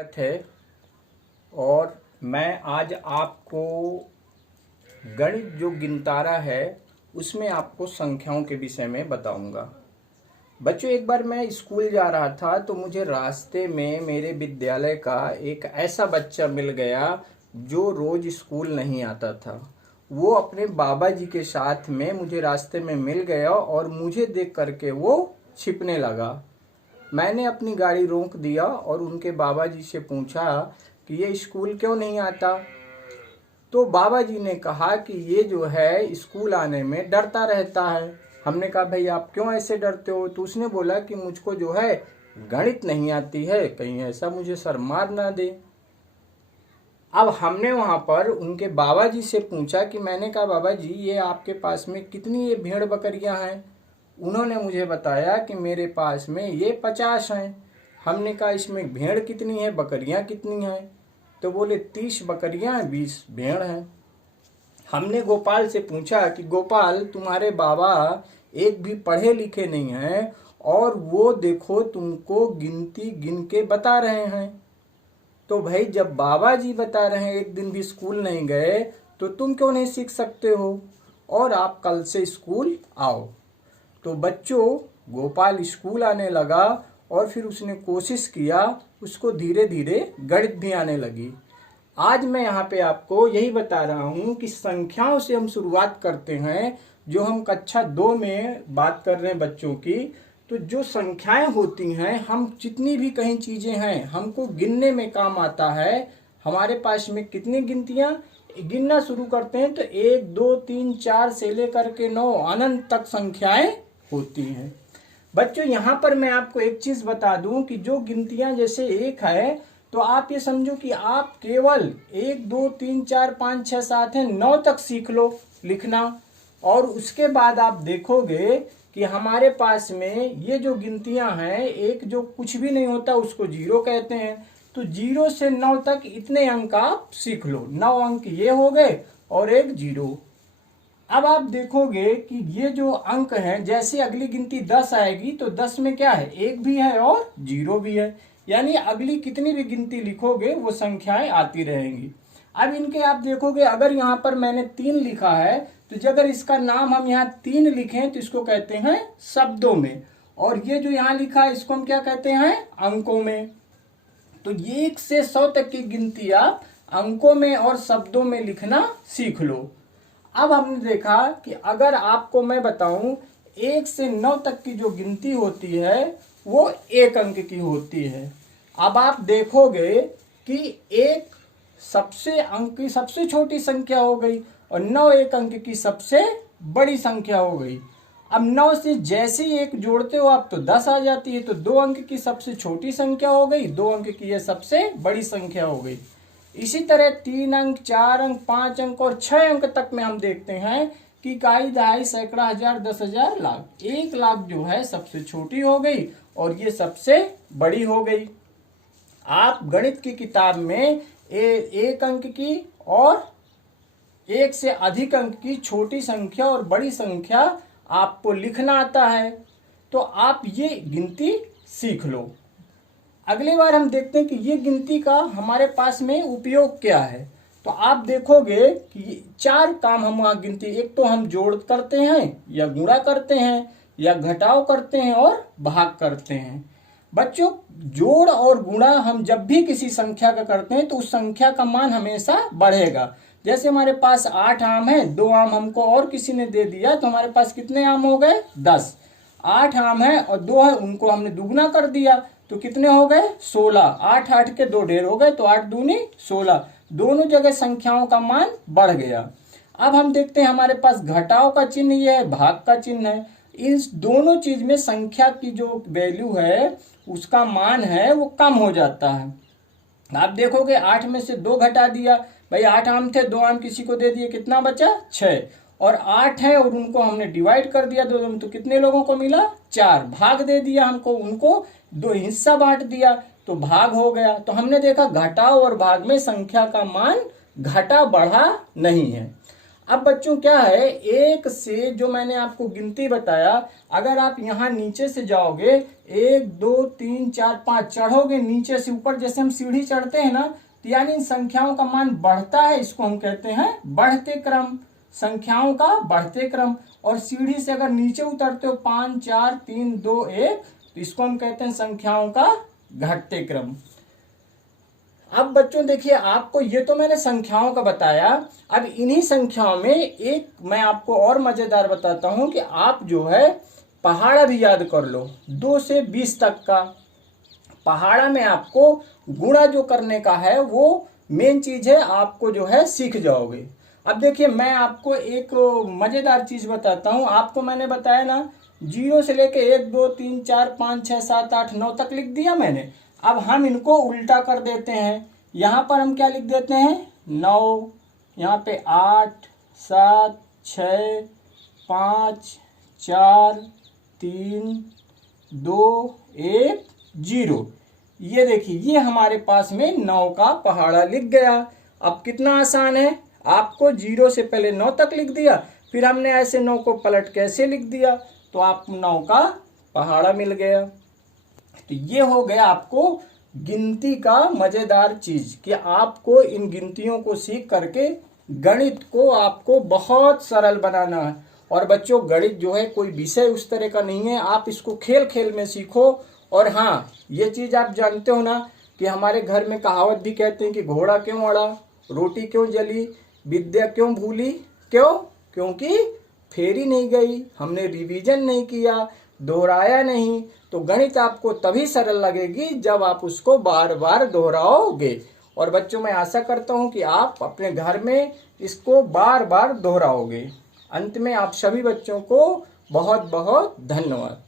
स्वागत है। और मैं आज आपको गणित जो गिनतारा है उसमें आपको संख्याओं के विषय में बताऊंगा। बच्चों, एक बार मैं स्कूल जा रहा था तो मुझे रास्ते में मेरे विद्यालय का एक ऐसा बच्चा मिल गया जो रोज स्कूल नहीं आता था। वो अपने बाबा जी के साथ में मुझे रास्ते में मिल गया और मुझे देख करके वो छिपने लगा। मैंने अपनी गाड़ी रोक दिया और उनके बाबा जी से पूछा कि ये स्कूल क्यों नहीं आता। तो बाबा जी ने कहा कि ये जो है स्कूल आने में डरता रहता है। हमने कहा भाई आप क्यों ऐसे डरते हो? तो उसने बोला कि मुझको जो है गणित नहीं आती है, कहीं ऐसा मुझे सर मार ना दे। अब हमने वहां पर उनके बाबा जी से पूछा कि मैंने कहा बाबा जी ये आपके पास में कितनी ये भेड़ बकरियां हैं? उन्होंने मुझे बताया कि मेरे पास में ये 50 हैं। हमने कहा इसमें भेड़ कितनी है, बकरियां कितनी हैं? तो बोले 30 बकरियां हैं, 20 भेड़ हैं। हमने गोपाल से पूछा कि गोपाल तुम्हारे बाबा एक भी पढ़े लिखे नहीं हैं और वो देखो तुमको गिनती गिन के बता रहे हैं। तो भाई जब बाबा जी बता रहे हैं एक दिन भी स्कूल नहीं गए तो तुम क्यों नहीं सीख सकते हो? और आप कल से स्कूल आओ। तो बच्चों, गोपाल स्कूल आने लगा और फिर उसने कोशिश किया, उसको धीरे धीरे गणित भी आने लगी। आज मैं यहाँ पे आपको यही बता रहा हूँ कि संख्याओं से हम शुरुआत करते हैं। जो हम कक्षा 2 में बात कर रहे हैं बच्चों की, तो जो संख्याएं होती हैं, हम जितनी भी कहीं चीजें हैं हमको गिनने में काम आता है। हमारे पास में कितनी गिनतियां गिनना शुरू करते हैं तो 1 2 3 4 से लेकर के 9 अनंत तक संख्याएं होती हैं। बच्चों, यहाँ पर मैं आपको एक चीज बता दूं कि जो गिनतियां जैसे 1 है तो आप ये समझो कि आप केवल 1 2 3 4 5 6 7 है 9 तक सीख लो लिखना। और उसके बाद आप देखोगे कि हमारे पास में ये जो गिनतियां हैं, एक जो कुछ भी नहीं होता उसको 0 कहते हैं। तो 0 से 9 तक इतने अंक आप सीख लो। 9 अंक ये हो गए और एक 0। अब आप देखोगे कि ये जो अंक हैं, जैसे अगली गिनती 10 आएगी तो 10 में क्या है, 1 भी है और 0 भी है। यानी अगली कितनी भी गिनती लिखोगे वो संख्याएं आती रहेंगी। अब इनके आप देखोगे, अगर यहाँ पर मैंने 3 लिखा है तो अगर इसका नाम हम यहाँ 3 लिखें तो इसको कहते हैं शब्दों में। और ये जो यहाँ लिखा है इसको हम क्या कहते हैं, अंकों में। तो 1 से 100 तक की गिनती आप अंकों में और शब्दों में लिखना सीख लो। अब हमने देखा कि अगर आपको मैं बताऊं 1 से 9 तक की जो गिनती होती है वो 1 अंक की होती है। अब आप देखोगे कि 1 सबसे अंक की सबसे छोटी संख्या हो गई और 9 1 अंक की सबसे बड़ी संख्या हो गई। अब 9 से जैसे ही 1 जोड़ते हो आप तो 10 आ जाती है, तो 2 अंक की सबसे छोटी संख्या हो गई, 2 अंक की यह सबसे बड़ी संख्या हो गई। इसी तरह 3 अंक 4 अंक 5 अंक और 6 अंक तक में हम देखते हैं कि इकाई दहाई सैकड़ा हजार 10,000 लाख। 1 लाख जो है सबसे छोटी हो गई और ये सबसे बड़ी हो गई। आप गणित की किताब में 1 अंक की और 1 से अधिक अंक की छोटी संख्या और बड़ी संख्या आपको लिखना आता है, तो आप ये गिनती सीख लो। अगली बार हम देखते हैं कि ये गिनती का हमारे पास में उपयोग क्या है। तो आप देखोगे कि 4 काम हम वहां गिनती, एक तो हम जोड़ करते हैं या गुणा करते हैं या घटाव करते हैं और भाग करते हैं। बच्चों, जोड़ और गुणा हम जब भी किसी संख्या का करते हैं तो उस संख्या का मान हमेशा बढ़ेगा। जैसे हमारे पास 8 आम है, 2 आम हमको और किसी ने दे दिया तो हमारे पास कितने आम हो गए, 10। 8 आम है और 2 है, उनको हमने दुगना कर दिया तो कितने हो गए, 16। 8 8 के 2 ढेर हो गए तो 8 दूनी 16। दोनों जगह संख्याओं का मान बढ़ गया। अब हम देखते हैं हमारे पास घटाव का चिन्ह ये है, भाग का चिन्ह है। इन दोनों चीज में संख्या की जो वैल्यू है उसका मान है वो कम हो जाता है। आप देखोगे 8 में से 2 घटा दिया, भाई 8 आम थे, 2 आम किसी को दे दिए, कितना बचा, 6। और 8 है और उनको हमने डिवाइड कर दिया 2 में, तो कितने लोगों को मिला, 4। भाग दे दिया हमको, उनको 2 हिस्सा बांट दिया तो भाग हो गया। तो हमने देखा घटाव और भाग में संख्या का मान घटा बढ़ा नहीं है। अब बच्चों क्या है, एक से जो मैंने आपको गिनती बताया, अगर आप यहाँ नीचे से जाओगे 1 2 3 4 5 चढ़ोगे नीचे से ऊपर, जैसे हम सीढ़ी चढ़ते हैं ना, तो यानी इन संख्याओं का मान बढ़ता है, इसको हम कहते हैं बढ़ते क्रम, संख्याओं का बढ़ते क्रम। और सीढ़ी से अगर नीचे उतरते हो 5 4 3 2 1, तो इसको हम कहते हैं संख्याओं का घटते क्रम। अब बच्चों देखिए, आपको ये तो मैंने संख्याओं का बताया, अब इन्हीं संख्याओं में एक मैं आपको और मजेदार बताता हूं कि आप जो है पहाड़ा भी याद कर लो, 2 से 20 तक का पहाड़ा में आपको गुणा जो करने का है वो मेन चीज है, आपको जो है सीख जाओगे। अब देखिए, मैं आपको एक मजेदार चीज बताता हूं। आपको मैंने बताया ना, 0 से लेके 1 2 3 4 5 6 7 8 9 तक लिख दिया मैंने। अब हम इनको उल्टा कर देते हैं, यहां पर हम क्या लिख देते हैं 9, यहाँ पे 8 7 6 5 4 3 2 1 0। ये देखिए, ये हमारे पास में 9 का पहाड़ा लिख गया। अब कितना आसान है, आपको 0 से पहले 9 तक लिख दिया, फिर हमने ऐसे 9 को पलट कैसे लिख दिया, तो आपको 9 का पहाड़ा मिल गया। तो ये हो गया आपको गिनती का मजेदार चीज कि आपको इन गिनतियों को सीख करके गणित को आपको बहुत सरल बनाना है। और बच्चों, गणित जो है कोई विषय उस तरह का नहीं है, आप इसको खेल खेल में सीखो। और हाँ, ये चीज आप जानते हो ना कि हमारे घर में कहावत भी कहते हैं कि घोड़ा क्यों अड़ा, रोटी क्यों जली, विद्या क्यों भूली, क्यों? क्योंकि फेरी नहीं गई, हमने रिवीजन नहीं किया, दोहराया नहीं। तो गणित आपको तभी सरल लगेगी जब आप उसको बार बार दोहराओगे। और बच्चों, मैं आशा करता हूं कि आप अपने घर में इसको बार बार दोहराओगे। अंत में आप सभी बच्चों को बहुत बहुत धन्यवाद।